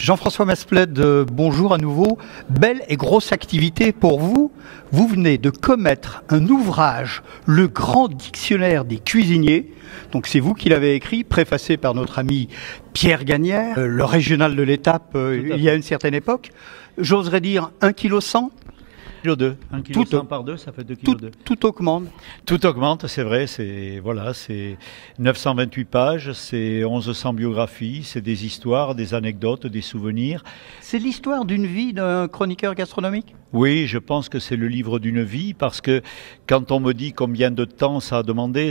Jean-François Mesplède, bonjour à nouveau. Belle et grosse activité pour vous. Vous venez de commettre un ouvrage, le grand dictionnaire des cuisiniers. Donc c'est vous qui l'avez écrit, préfacé par notre ami Pierre Gagnère, le régional de l'étape il y a une certaine époque. J'oserais dire 1,1 kg. 1,2 kg. 1,1 kg par 2, ça fait 2,2 kg. Tout augmente. Tout augmente, c'est vrai. C'est 928 pages, c'est 1100 biographies, c'est des histoires, des anecdotes, des souvenirs. C'est l'histoire d'une vie d'un chroniqueur gastronomique ? Oui, je pense que c'est le livre d'une vie parce que quand on me dit combien de temps ça a demandé,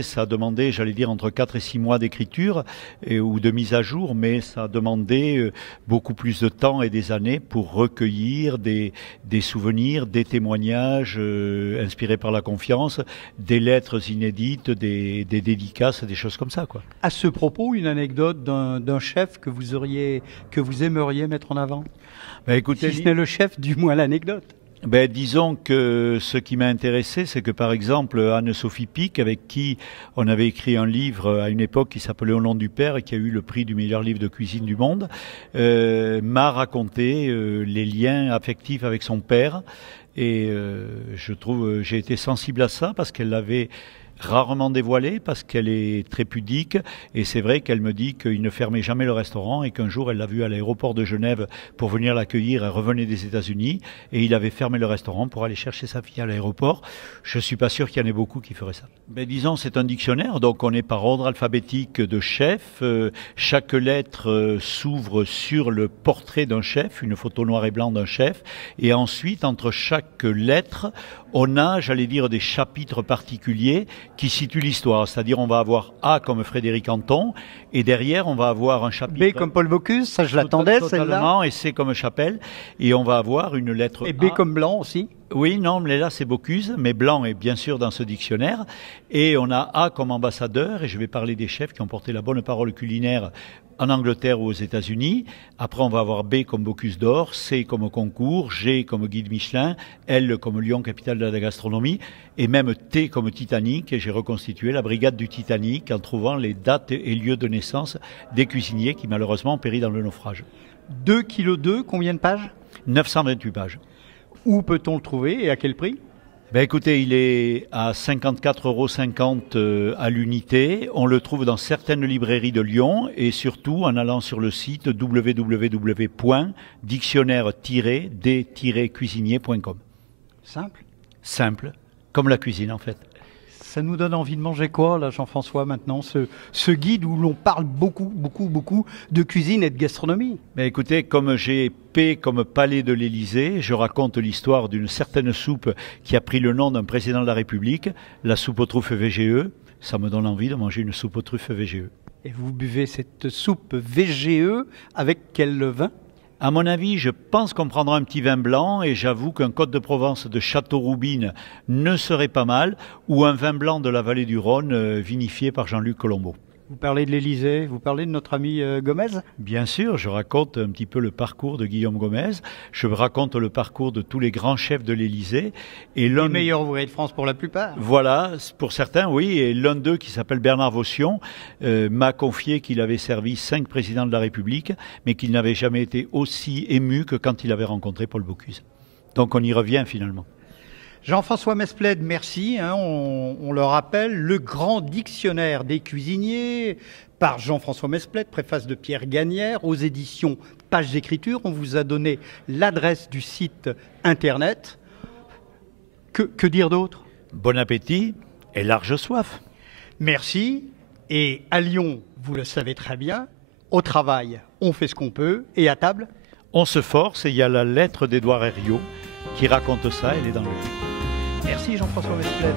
j'allais dire, entre 4 et 6 mois d'écriture ou de mise à jour, mais ça a demandé beaucoup plus de temps et des années pour recueillir des souvenirs, des témoignages inspirés par la confiance, des lettres inédites, des dédicaces, des choses comme ça, quoi. À ce propos, une anecdote d'un chef que vous aimeriez mettre en avant ? Écoutez, si ce n'est le chef, du moins l'anecdote. Disons que ce qui m'a intéressé, c'est que par exemple Anne-Sophie Pic, avec qui on avait écrit un livre à une époque qui s'appelait Au nom du père et qui a eu le prix du meilleur livre de cuisine du monde, m'a raconté les liens affectifs avec son père. Et je trouve, j'ai été sensible à ça parce qu'elle l'avait rarement dévoilée, parce qu'elle est très pudique, et c'est vrai qu'elle me dit qu'il ne fermait jamais le restaurant et qu'un jour elle l'a vu à l'aéroport de Genève pour venir l'accueillir. Elle revenait des États-Unis et il avait fermé le restaurant pour aller chercher sa fille à l'aéroport. Je ne suis pas sûr qu'il y en ait beaucoup qui feraient ça. Disons, c'est un dictionnaire, donc on est par ordre alphabétique de chef. Chaque lettre s'ouvre sur le portrait d'un chef, une photo noir et blanc d'un chef, et ensuite entre chaque lettre on a, j'allais dire, des chapitres particuliers qui situent l'histoire. C'est-à-dire, on va avoir A comme Frédéric Anton, et derrière, on va avoir un chapitre... B comme Paul Bocuse, ça je l'attendais, celle-là. Et C comme Chapelle, et on va avoir une lettre Et B A. comme Blanc aussi. Oui, non, mais là, c'est Bocuse, mais Blanc est bien sûr dans ce dictionnaire. Et on a A comme ambassadeur, et je vais parler des chefs qui ont porté la bonne parole culinaire en Angleterre ou aux États-Unis. Après, on va avoir B comme Bocuse d'Or, C comme Concours, G comme Guide Michelin, L comme Lyon, capitale de la gastronomie, et même T comme Titanic. Et j'ai reconstitué la brigade du Titanic en trouvant les dates et lieux de naissance des cuisiniers qui malheureusement ont péri dans le naufrage. 2,2 kg, combien de pages ? 928 pages. Où peut-on le trouver et à quel prix ? Écoutez, il est à 54,50 € à l'unité. On le trouve dans certaines librairies de Lyon et surtout en allant sur le site www.dictionnaire-d-cuisinier.com. Simple ? Simple, comme la cuisine en fait. Ça nous donne envie de manger quoi, là, Jean-François, maintenant, ce guide où l'on parle beaucoup de cuisine et de gastronomie ? Écoutez, comme j'ai P comme palais de l'Élysée, je raconte l'histoire d'une certaine soupe qui a pris le nom d'un président de la République, la soupe aux truffes VGE. Ça me donne envie de manger une soupe aux truffes VGE. Et vous buvez cette soupe VGE avec quel vin ? À mon avis, je pense qu'on prendra un petit vin blanc et j'avoue qu'un Côte de Provence de Châteauroubine ne serait pas mal ou un vin blanc de la vallée du Rhône vinifié par Jean-Luc Colombo. Vous parlez de l'Élysée, vous parlez de notre ami Gomez ? Bien sûr, je raconte un petit peu le parcours de Guillaume Gomez, je raconte le parcours de tous les grands chefs de l'Élysée. Et les meilleurs ouvriers de France pour la plupart. Voilà, pour certains, oui, et l'un d'eux qui s'appelle Bernard Vaution m'a confié qu'il avait servi 5 présidents de la République, mais qu'il n'avait jamais été aussi ému que quand il avait rencontré Paul Bocuse. Donc on y revient finalement. Jean-François Mesplède, merci. On le rappelle, le grand dictionnaire des cuisiniers par Jean-François Mesplède, préface de Pierre Gagnère, aux éditions Pages d'écriture. On vous a donné l'adresse du site internet. Que dire d'autre ? Bon appétit et large soif. Merci. Et à Lyon, vous le savez très bien, au travail, on fait ce qu'on peut. Et à table ? On se force et il y a la lettre d'Édouard Herriot qui raconte ça, elle est dans le livre. Merci Jean-François Mesplède.